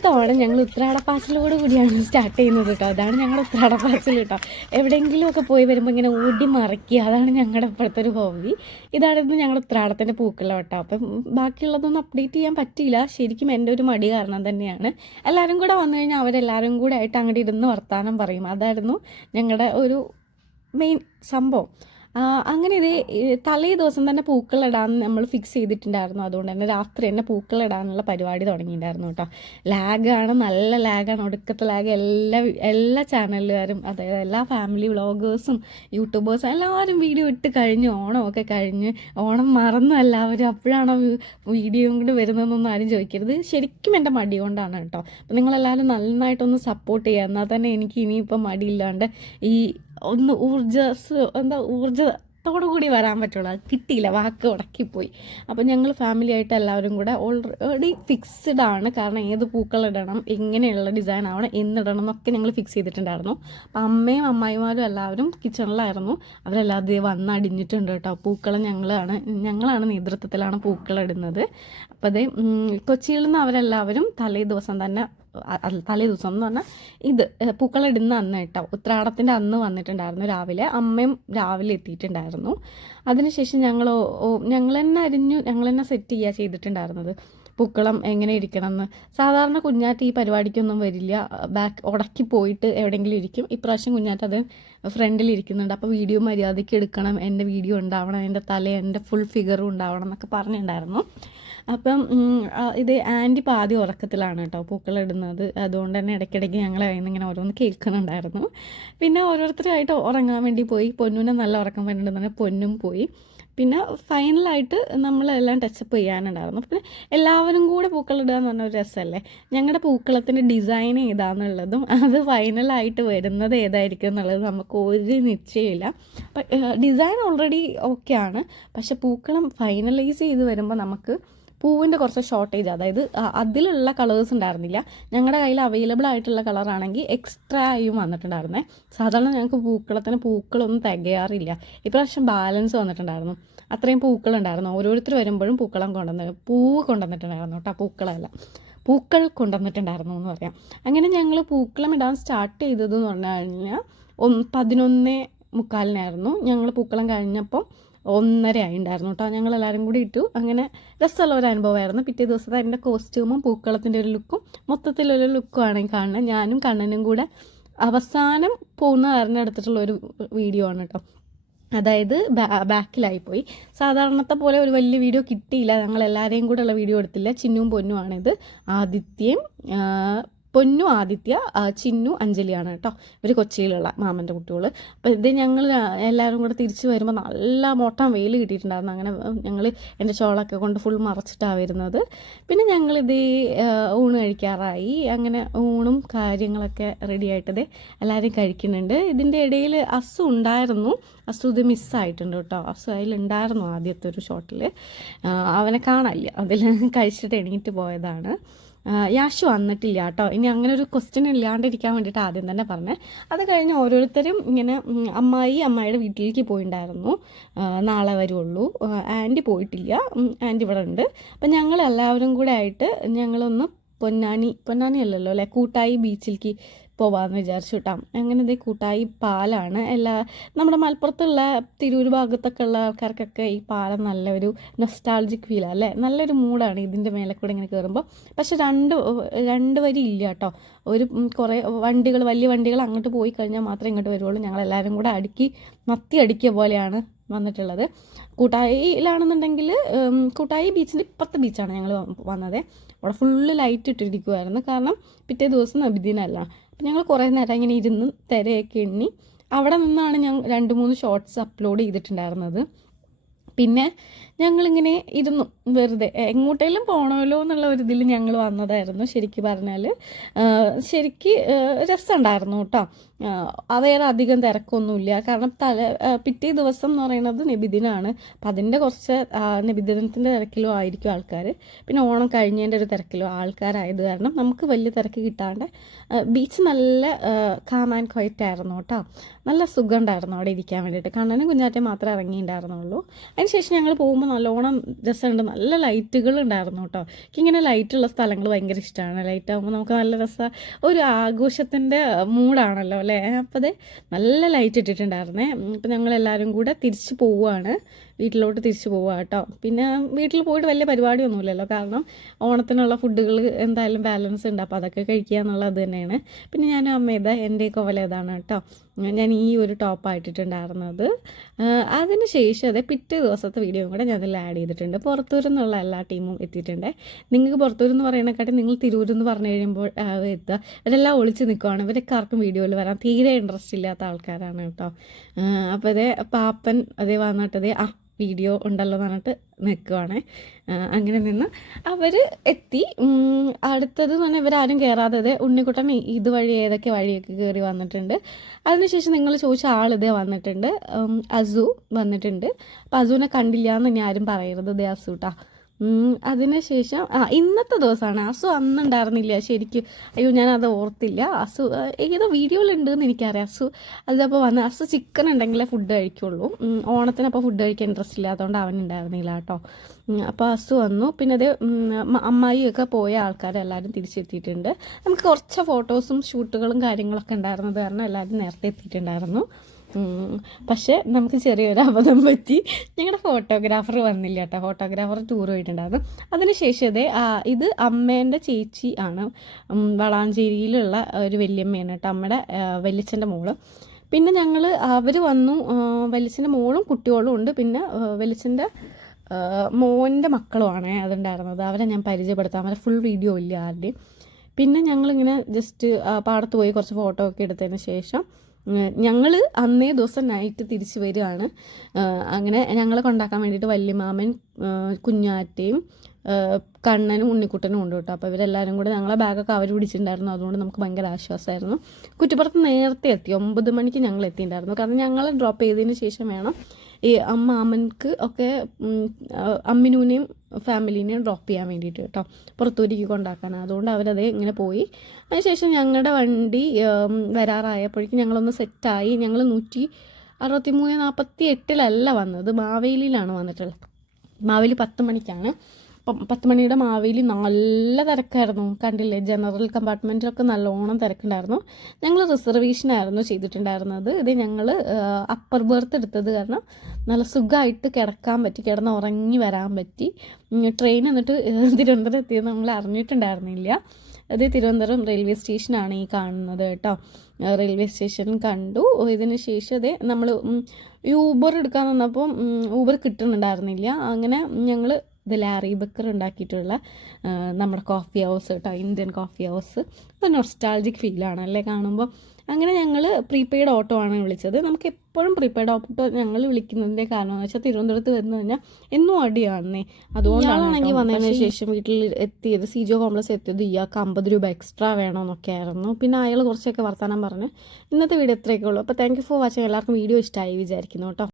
ഇത്തവണത്തെ ഓണം ഞങ്ങൾ ഉത്രാടപ്പാച്ചിലോട് കൂടിയാണ് സ്റ്റാർട്ട് ചെയ്യുന്നത് കേട്ടോ. അതാണ് ഞങ്ങളുടെ ഉത്രാടപ്പാച്ചിൽ കേട്ടോ. എവിടെയെങ്കിലുമൊക്കെ പോയി വരുമ്പോൾ ഇങ്ങനെ ഓടി മറിക്കുക, അതാണ് ഞങ്ങളുടെ ഇപ്പോഴത്തെ ഒരു ഹോബി. ഇതായിരുന്നു ഞങ്ങളുടെ ഉത്രാടത്തിൻ്റെ പൂക്കളം കേട്ടോ. അപ്പം ബാക്കിയുള്ളതൊന്നും അപ്ഡേറ്റ് ചെയ്യാൻ പറ്റിയില്ല. ശരിക്കും എൻ്റെ ഒരു മടി കാരണം തന്നെയാണ്. എല്ലാവരും കൂടെ വന്നു കഴിഞ്ഞാൽ അവരെല്ലാവരും കൂടെ ആയിട്ട് അങ്ങോട്ട് ഇരുന്ന് വർത്താനം പറയും. അതായിരുന്നു ഞങ്ങളുടെ ഒരു മെയിൻ സംഭവം. അങ്ങനെ തലേ ദിവസം തന്നെ പൂക്കളിടാൻ നമ്മൾ ഫിക്സ് ചെയ്തിട്ടുണ്ടായിരുന്നു. അതുകൊണ്ട് തന്നെ രാത്രി തന്നെ പൂക്കളിടാനുള്ള പരിപാടി തുടങ്ങിയിട്ടുണ്ടായിരുന്നു കേട്ടോ. ലാഗാണ്, നല്ല ലാഗാണ്, ഒടുക്കത്തെ ലാഗ്. എല്ലാ ചാനലുകാരും, അതായത് എല്ലാ ഫാമിലി വ്ളോഗേഴ്സും യൂട്യൂബേഴ്സും എല്ലാവരും വീഡിയോ ഇട്ട് കഴിഞ്ഞ്, ഓണമൊക്കെ കഴിഞ്ഞ്, ഓണം മറന്നു എല്ലാവരും. അപ്പോഴാണോ വീഡിയോയും കൂടി വരുന്നതെന്നൊന്നും ആരും ചോദിക്കരുത്. ശരിക്കും എൻ്റെ മടി കൊണ്ടാണ് കേട്ടോ. അപ്പം നിങ്ങളെല്ലാവരും നന്നായിട്ടൊന്ന് സപ്പോർട്ട് ചെയ്യുക. എന്നാൽ തന്നെ എനിക്ക് ഇനിയിപ്പം മടിയില്ലാണ്ട് ഈ ഒന്ന് ഊർജ്ജത്തോടു കൂടി വരാൻ പറ്റുള്ളൂ. അത് കിട്ടിയില്ല, വാക്ക് ഉടക്കിപ്പോയി. അപ്പം ഞങ്ങൾ ഫാമിലി ആയിട്ട് എല്ലാവരും കൂടെ ഓൾറെഡി ഫിക്സ്ഡ് ആണ്. കാരണം ഏത് പൂക്കളിടണം, എങ്ങനെയുള്ള ഡിസൈൻ ആവണം, എന്നിടണം എന്നൊക്കെ ഞങ്ങൾ ഫിക്സ് ചെയ്തിട്ടുണ്ടായിരുന്നു. അപ്പം അമ്മയും അമ്മായിമാരും എല്ലാവരും കിച്ചണിലായിരുന്നു. അവരെല്ലാവരും വന്നടിഞ്ഞിട്ടുണ്ട് കേട്ടോ. പൂക്കളം ഞങ്ങളാണ് നേതൃത്വത്തിലാണ് പൂക്കളിടുന്നത്. അപ്പം അതേ കൊച്ചിയിൽ നിന്ന് അവരെല്ലാവരും തലേ ദിവസം എന്ന് പറഞ്ഞാൽ ഇത് പൂക്കളിടുന്ന അന്ന് കേട്ടോ, ഉത്രാടത്തിൻ്റെ അന്ന് വന്നിട്ടുണ്ടായിരുന്നു രാവിലെ. അമ്മയും രാവിലെ എത്തിയിട്ടുണ്ടായിരുന്നു. അതിനുശേഷം ഞങ്ങൾ തന്നെ സെറ്റ് ചെയ്യുക ചെയ്തിട്ടുണ്ടായിരുന്നത്. പൂക്കളം എങ്ങനെ ഇരിക്കണം എന്ന്. സാധാരണ കുഞ്ഞാറ്റ് ഈ പരിപാടിക്കൊന്നും വരില്ല, ബാക്ക് ഉടക്കി പോയിട്ട് എവിടെയെങ്കിലും ഇരിക്കും. ഇപ്രാവശ്യം കുഞ്ഞാറ്റ് അത് ഫ്രണ്ടിൽ ഇരിക്കുന്നുണ്ട്. അപ്പോൾ വീഡിയോ മര്യാദയ്ക്ക് എടുക്കണം, എൻ്റെ വീഡിയോ ഉണ്ടാവണം, എൻ്റെ എൻ്റെ ഫുൾ ഫിഗറും ഉണ്ടാവണം എന്നൊക്കെ പറഞ്ഞിട്ടുണ്ടായിരുന്നു. അപ്പം ഇത് ആൻറ്റി ആദ്യം ഉറക്കത്തിലാണ് കേട്ടോ പൂക്കളിടുന്നത്. അതുകൊണ്ട് തന്നെ ഇടയ്ക്കിടയ്ക്ക് ഞങ്ങൾ അതിൽ നിന്ന് ഇങ്ങനെ ഓരോന്ന് കേൾക്കുന്നുണ്ടായിരുന്നു. പിന്നെ ഓരോരുത്തരായിട്ട് ഉറങ്ങാൻ വേണ്ടി പോയി. പൊന്നുവിനെ നല്ല ഉറക്കം വരുന്നുണ്ടെന്ന് പൊന്നും പോയി. പിന്നെ ഫൈനലായിട്ട് നമ്മളെല്ലാം ടച്ചപ്പ് ചെയ്യാനുണ്ടായിരുന്നു. പിന്നെ എല്ലാവരും കൂടെ പൂക്കളിടുക എന്ന് പറഞ്ഞ ഒരു രസമല്ലേ. ഞങ്ങളുടെ പൂക്കളത്തിൻ്റെ ഡിസൈൻ ഏതാണെന്നുള്ളതും അത് ഫൈനലായിട്ട് വരുന്നത് ഏതായിരിക്കും എന്നുള്ളത് നമുക്ക് ഒരു നിശ്ചയമില്ല. ഡിസൈൻ ഓൾറെഡി ഓക്കെ ആണ്. പക്ഷെ പൂക്കളം ഫൈനലൈസ് ചെയ്ത് വരുമ്പോൾ നമുക്ക് പൂവിൻ്റെ കുറച്ച് ഷോർട്ടേജ്, അതായത് അതിലുള്ള കളേഴ്സ് ഉണ്ടായിരുന്നില്ല. ഞങ്ങളുടെ കയ്യിൽ അവൈലബിൾ ആയിട്ടുള്ള കളറാണെങ്കിൽ എക്സ്ട്രാ ആയും വന്നിട്ടുണ്ടായിരുന്നേ. സാധാരണ ഞങ്ങൾക്ക് പൂക്കളൊന്നും തികയാറില്ല. ഇപ്രാവശ്യം ബാലൻസ് വന്നിട്ടുണ്ടായിരുന്നു. അത്രയും പൂക്കളുണ്ടായിരുന്നു. ഓരോരുത്തർ വരുമ്പോഴും പൂവ് കൊണ്ടുവന്നിട്ടുണ്ടായിരുന്നു കേട്ടോ. പൂക്കൾ കൊണ്ടുവന്നിട്ടുണ്ടായിരുന്നു എന്ന് പറയാം. അങ്ങനെ ഞങ്ങൾ പൂക്കളം ഇടാൻ സ്റ്റാർട്ട് ചെയ്തതെന്ന് പറഞ്ഞു കഴിഞ്ഞാൽ 11:45 ഞങ്ങൾ പൂക്കളം കഴിഞ്ഞപ്പം 1:30 ആയിട്ടുണ്ടായിരുന്നു കേട്ടോ. ഞങ്ങളെല്ലാവരും കൂടി ഇട്ടു. അങ്ങനെ രസമുള്ള ഒരു അനുഭവമായിരുന്നു. പിറ്റേ ദിവസത്തെ എൻ്റെ കോസ്റ്റ്യൂമും പൂക്കളത്തിൻ്റെ ഒരു ലുക്കും മൊത്തത്തിലൊരു ലുക്കുമാണ് കാണുന്നത്. ഞാനും കണ്ണനും കൂടെ അവസാനം പോകുന്ന കാരണം എടുത്തിട്ടുള്ളൊരു വീഡിയോ ആണ് കേട്ടോ. അതായത് ബാക്കിലായിപ്പോയി. സാധാരണത്തെ പോലെ ഒരു വലിയ വീഡിയോ കിട്ടിയില്ല. ഞങ്ങളെല്ലാവരെയും കൂടെ ഉള്ള വീഡിയോ എടുത്തില്ല. ചിന്നുവും പൊന്നുമാണിത്. പൊന്നു ആദിത്യ, ചിന്നു അഞ്ജലിയാണ് കേട്ടോ. ഇവർ കൊച്ചിയിലുള്ള മാമൻ്റെ കുട്ടികൾ. അപ്പോൾ ഇത് ഞങ്ങൾ എല്ലാവരും കൂടെ തിരിച്ച് വരുമ്പോൾ നല്ല മോട്ടം വെയിൽ കിട്ടിയിട്ടുണ്ടായിരുന്നു. അങ്ങനെ ഞങ്ങൾ എൻ്റെ ഷോളൊക്കെ കൊണ്ട് ഫുൾ മറച്ചിട്ടാണ് വരുന്നത്. പിന്നെ ഞങ്ങളിത് ഊണ് കഴിക്കാറായി. അങ്ങനെ ഊണും കാര്യങ്ങളൊക്കെ റെഡി ആയിട്ടത് എല്ലാവരും കഴിക്കുന്നുണ്ട്. ഇതിൻ്റെ ഇടയിൽ അസു ഉണ്ടായിരുന്നു. അസു ഇത് മിസ്സായിട്ടുണ്ട് കേട്ടോ. അസു അതിലുണ്ടായിരുന്നു ആദ്യത്തെ ഒരു ഷോട്ടിൽ. അവനെ കാണാനില്ല, അതിൽ കഴിച്ചിട്ട് എണീറ്റ് പോയതാണ്. യാഷു വന്നിട്ടില്ല കേട്ടോ. ഇനി അങ്ങനെ ഒരു ക്വസ്റ്റ്യൻ ഇല്ലാണ്ടിരിക്കാൻ വേണ്ടിയിട്ട് ആദ്യം തന്നെ പറഞ്ഞത്. അത് കഴിഞ്ഞ് ഓരോരുത്തരും ഇങ്ങനെ അമ്മായിയുടെ വീട്ടിലേക്ക് പോയിട്ടുണ്ടായിരുന്നു. നാളെ വരുള്ളൂ. ആൻറ്റി പോയിട്ടില്ല, ആൻറ്റി ഇവിടെ ഉണ്ട്. അപ്പം ഞങ്ങളെല്ലാവരും കൂടെ ആയിട്ട് ഞങ്ങളൊന്ന് പൊന്നാനി അല്ലല്ലോ അല്ലേ, കൂട്ടായി ബീച്ചിലേക്ക് പോവാമെന്ന് വിചാരിച്ചു കേട്ടോ. അങ്ങനെ ഇതേ കൂട്ടായി പാലാണ്. നമ്മുടെ മലപ്പുറത്തുള്ള തിരൂർ ഭാഗത്തൊക്കെ ഉള്ള ആൾക്കാർക്കൊക്കെ ഈ പാലം നല്ലൊരു നൊസ്റ്റാൾജിക് ഫീലാണ് അല്ലേ. നല്ലൊരു മൂഡാണ് ഇതിൻ്റെ മേലെ കൂടെ ഇങ്ങനെ കയറുമ്പോൾ. പക്ഷെ രണ്ട് വരി ഇല്ല കേട്ടോ. കുറേ വലിയ വണ്ടികൾ അങ്ങോട്ട് പോയി കഴിഞ്ഞാൽ മാത്രമേ ഇങ്ങോട്ട് വരുള്ളൂ. ഞങ്ങളെല്ലാവരും കൂടെ മത്തി അടിക്കിയ പോലെയാണ് വന്നിട്ടുള്ളത്. കൂട്ടായിലാണെന്നുണ്ടെങ്കിൽ കൂട്ടായി ബീച്ചിൻ്റെ ഇപ്പുറത്തെ ബീച്ചാണ് ഞങ്ങൾ വന്നത്. അവിടെ ഫുള്ള് ലൈറ്റ് ഇട്ടിരിക്കുമായിരുന്നു. കാരണം പിറ്റേ ദിവസം നബിദിനല്ല. അപ്പം ഞങ്ങൾ കുറേ നേരം ഇങ്ങനെ ഇരുന്ന് തിരയൊക്കെ എണ്ണി അവിടെ നിന്നാണ് ഞാൻ 2-3 ഷോർട്സ് അപ്ലോഡ് ചെയ്തിട്ടുണ്ടായിരുന്നത്. പിന്നെ ഞങ്ങളിങ്ങനെ ഇരുന്നു വെറുതെ എങ്ങോട്ടേലും പോകണമല്ലോ എന്നുള്ള ഒരു ഇതിൽ ഞങ്ങൾ വന്നതായിരുന്നു. ശരിക്കും പറഞ്ഞാൽ രസമുണ്ടായിരുന്നു കേട്ടോ. വേറെ അധികം തിരക്കൊന്നുമില്ല. കാരണം പിറ്റേ ദിവസം എന്ന് പറയുന്നത് നബിദിനാണ്. അപ്പം അതിൻ്റെ കുറച്ച് നബിദിനത്തിൻ്റെ തിരക്കിലും ആയിരിക്കും ആൾക്കാർ. പിന്നെ ഓണം കഴിഞ്ഞതിൻ്റെ ഒരു തിരക്കിലും ആൾക്കാരായത് കാരണം നമുക്ക് വലിയ തിരക്ക് കിട്ടാണ്ട് ബീച്ച് നല്ല കാം ആൻഡ് ക്വയറ്റ് ആയിരുന്നു കേട്ടോ. നല്ല സുഖം ഉണ്ടായിരുന്നു അവിടെ ഇരിക്കാൻ വേണ്ടിയിട്ട്. കണ്ണനും കുഞ്ഞാറ്റയും മാത്രമേ ഇറങ്ങിയിട്ടുണ്ടായിരുന്നുള്ളൂ. അതിനുശേഷം ഞങ്ങൾ പോകുമ്പോൾ നല്ലോണം രസമുണ്ട്, നല്ല ലൈറ്റുകൾ ഉണ്ടായിരുന്നു കേട്ടോ. എനിക്കിങ്ങനെ ലൈറ്റുള്ള സ്ഥലങ്ങൾ ഭയങ്കര ഇഷ്ടമാണ്. ലൈറ്റ് ആകുമ്പോൾ നമുക്ക് നല്ല രസം, ഒരു ആഘോഷത്തിൻ്റെ മൂഡാണല്ലോ അല്ലേ. അപ്പോൾ അത് നല്ല ലൈറ്റ് ഇട്ടിട്ടുണ്ടായിരുന്നേ. അപ്പോൾ ഞങ്ങളെല്ലാവരും കൂടെ തിരിച്ച് പോവുകയാണ്, വീട്ടിലോട്ട് തിരിച്ച് പോവുക കേട്ടോ. പിന്നെ വീട്ടിൽ പോയിട്ട് വലിയ പരിപാടിയൊന്നുമില്ലല്ലോ, കാരണം ഓണത്തിനുള്ള ഫുഡുകൾ എന്തായാലും ബാലൻസ് ഉണ്ട്. അപ്പോൾ അതൊക്കെ കഴിക്കുക എന്നുള്ളത് തന്നെയാണ്. പിന്നെ ഞാനും അമ്മ എൻ്റെ കോല ഇതാണ് കേട്ടോ. ഞാൻ ഈ ഒരു ടോപ്പായിട്ടിട്ടുണ്ടായിരുന്നത്. അതിന് ശേഷം അതെ പിറ്റേ ദിവസത്തെ വീഡിയോയും കൂടെ ഞാൻ അതിൽ ആഡ് ചെയ്തിട്ടുണ്ട്. പുറത്തൂരിൽ നിന്നുള്ള എല്ലാ ടീമും എത്തിയിട്ടുണ്ട്. നിങ്ങൾക്ക് പുറത്തൂരിൽ നിന്ന് പറയണക്കാട്ടി നിങ്ങൾ തിരൂരിൽ നിന്ന് പറഞ്ഞു കഴിയുമ്പോൾ എത്തുക. ഇവരെല്ലാം ഒളിച്ച് നിൽക്കുവാണ്. ഇവരൊക്കെ ആർക്കും വീഡിയോയിൽ വരാൻ തീരെ ഇൻട്രസ്റ്റ് ഇല്ലാത്ത ആൾക്കാരാണ് കേട്ടോ. അപ്പോൾ അതേ പാപ്പൻ അതേ വന്നിട്ടതേ വീഡിയോ ഉണ്ടല്ലോ എന്ന് പറഞ്ഞിട്ട് നിൽക്കുവാണ്. അങ്ങനെ നിന്ന് അവർ എത്തി. അടുത്തത് തന്നെ ഇവരാരും കയറാതെ ഉണ്ണിക്കുട്ടൻ ഇതുവഴി ഏതൊക്കെ വഴിയൊക്കെ കയറി വന്നിട്ടുണ്ട്. അതിനുശേഷം നിങ്ങൾ ചോദിച്ച ആളിതേ വന്നിട്ടുണ്ട്, അസു വന്നിട്ടുണ്ട്. അപ്പം അസുവിനെ കണ്ടില്ല എന്ന് ഇനി ആരും പറയരുത്, ദേ അസു കേട്ടോ. അതിനുശേഷം ഇന്നത്തെ ദിവസമാണ്. അസു അന്നുണ്ടായിരുന്നില്ല ശരിക്കും. അയ്യോ ഞാനത് ഓർത്തില്ല. അസു ഏതോ വീഡിയോയിലുണ്ടെന്ന് എനിക്കറിയാം. അതപ്പോൾ വന്ന് അസു ചിക്കൻ ഉണ്ടെങ്കിലേ ഫുഡ് കഴിക്കുള്ളൂ. ഓണത്തിനപ്പോൾ ഫുഡ് കഴിക്കാൻ ഇൻട്രസ്റ്റ് ഇല്ലാത്തതുകൊണ്ട് അവൻ ഉണ്ടായിരുന്നില്ല കേട്ടോ. അപ്പോൾ അസു വന്നു. പിന്നെ അത് അമ്മായിയൊക്കെ പോയ ആൾക്കാരെല്ലാവരും തിരിച്ചെത്തിയിട്ടുണ്ട്. നമുക്ക് കുറച്ച് ഫോട്ടോസും ഷൂട്ടുകളും കാര്യങ്ങളൊക്കെ ഉണ്ടായിരുന്നത് കാരണം എല്ലാവരും നേരത്തെ എത്തിയിട്ടുണ്ടായിരുന്നു. പക്ഷേ നമുക്ക് ചെറിയൊരു അബദ്ധം പറ്റി. ഞങ്ങളുടെ ഫോട്ടോഗ്രാഫർ വന്നില്ല കേട്ടോ. ഫോട്ടോഗ്രാഫർ ടൂർ പോയിട്ടുണ്ടായിരുന്നു. അതിനുശേഷം ഇത് അമ്മേൻ്റെ ചേച്ചി ആണ്, വളാഞ്ചേരിയിലുള്ള ഒരു വല്യമ്മയാണ് കേട്ടോ, അമ്മയുടെ വല്യച്ഛൻ്റെ മോള്. പിന്നെ അവർ വന്നു, വല്യച്ഛൻ്റെ മോളും കുട്ടികളും ഉണ്ട്. പിന്നെ വല്യച്ഛൻ്റെ മോൻ്റെ മക്കളുമാണ് അതുണ്ടായിരുന്നത്. അവരെ ഞാൻ പരിചയപ്പെടുത്താം. അവരെ ഫുൾ വീഡിയോ ഇല്ല ആരുടെയും. പിന്നെ ഞങ്ങളിങ്ങനെ ജസ്റ്റ് പാടത്ത് പോയി കുറച്ച് ഫോട്ടോ ഒക്കെ എടുത്തതിന് ശേഷം ഞങ്ങൾ അന്നേ ദിവസം നൈറ്റ് തിരിച്ച് വരികയാണ്. അങ്ങനെ ഞങ്ങളെ കൊണ്ടാക്കാൻ വേണ്ടിയിട്ട് വല്യമാമൻ, കുഞ്ഞാറ്റയും കണ്ണനും ഉണ്ണിക്കുട്ടനും ഉണ്ട് കേട്ടോ. അപ്പോൾ ഇവരെല്ലാവരും കൂടെ ഞങ്ങളെ ബാഗൊക്കെ അവർ പിടിച്ചിട്ടുണ്ടായിരുന്നു. അതുകൊണ്ട് നമുക്ക് ഭയങ്കര ആശ്വാസമായിരുന്നു. കുറ്റിപ്പുറത്ത് നേരത്തെ എത്തി, 9 മണിക്ക് ഞങ്ങൾ എത്തിയിട്ടുണ്ടായിരുന്നു. കാരണം ഞങ്ങളെ ഡ്രോപ്പ് ചെയ്തതിന് ശേഷം വേണം ഈ മാമൻക്ക് ഒക്കെ അമ്മിനൂനെയും ഫാമിലീനെയും ഡ്രോപ്പ് ചെയ്യാൻ വേണ്ടിയിട്ട് കേട്ടോ, പുറത്തൂരിക്ക് കൊണ്ടാക്കാൻ. അതുകൊണ്ട് അവരതേ ഇങ്ങനെ പോയി. അതിനുശേഷം ഞങ്ങളുടെ വണ്ടി വരാറായപ്പോഴേക്കും ഞങ്ങളൊന്ന് സെറ്റായി. ഞങ്ങൾ 163:48 വന്നത്, മാവേലിയിലാണ് വന്നിട്ടുള്ളത്. മാവേലി 10 മണിക്കാണ്. അപ്പം 10 മണിയുടെ മാവേലി നല്ല തിരക്കായിരുന്നു, കണ്ടില്ലേ. ജനറൽ കമ്പാർട്ട്മെൻറ്റിലൊക്കെ നല്ലോണം തിരക്കുണ്ടായിരുന്നു. ഞങ്ങൾ റിസർവേഷനായിരുന്നു ചെയ്തിട്ടുണ്ടായിരുന്നത്. ഇത് ഞങ്ങൾ അപ്പർ ബർത്ത് എടുത്തത് കാരണം നല്ല സുഖമായിട്ട് കിടക്കാൻ പറ്റി, കിടന്ന് ഉറങ്ങി വരാൻ പറ്റി. ട്രെയിൻ എന്നിട്ട് തിരുവനന്തപുരം എത്തിയത് നമ്മൾ അറിഞ്ഞിട്ടുണ്ടായിരുന്നില്ല. അത് തിരുവനന്തപുരം റെയിൽവേ സ്റ്റേഷനാണ് ഈ കാണുന്നത് കേട്ടോ. റെയിൽവേ സ്റ്റേഷൻ കണ്ടു. ഇതിന് ശേഷം നമ്മൾ ഊബർ എടുക്കാൻ നിന്നപ്പോൾ ഊബർ കിട്ടുന്നുണ്ടായിരുന്നില്ല. അങ്ങനെ ഞങ്ങൾ ഇത് ലാറി ബക്കർ ഉണ്ടാക്കിയിട്ടുള്ള നമ്മുടെ കോഫി ഹൗസ് കേട്ടോ, ഇന്ത്യൻ കോഫി ഹൗസ്. ഒരു നൊസ്റ്റാൾജിക് ഫീലാണ് അല്ലേ കാണുമ്പോൾ. അങ്ങനെ ഞങ്ങൾ പ്രീപെയ്ഡ് ഓട്ടോ ആണ് വിളിച്ചത്. നമുക്ക് എപ്പോഴും പ്രീപെയ്ഡ് ഓട്ടോ ഞങ്ങൾ വിളിക്കുന്നതിൻ്റെ കാരണം എന്ന് വെച്ചാൽ തിരുവനന്തപുരത്ത് വരുന്ന കഴിഞ്ഞാൽ എന്നും അടിയാണെന്നേ. അതുകൊണ്ടാണെങ്കിൽ വന്നതിന് ശേഷം വീട്ടിൽ എത്തിയത് സിജോ കോംപ്ലക്സ് എത്തിയത് ഇയാൾക്ക് 50 രൂപ എക്സ്ട്രാ വേണമെന്നൊക്കെ ആയിരുന്നു. പിന്നെ അയാൾ കുറച്ചൊക്കെ വർത്തമാനം പറഞ്ഞ് ഇന്നത്തെ വീഡിയോ ഇത്രയൊക്കെ ഉള്ളൂ. അപ്പോൾ താങ്ക് യു ഫോർ വാച്ചിങ്. എല്ലാവർക്കും വീഡിയോ ഇഷ്ടമായി വിചാരിക്കുന്നു കേട്ടോ.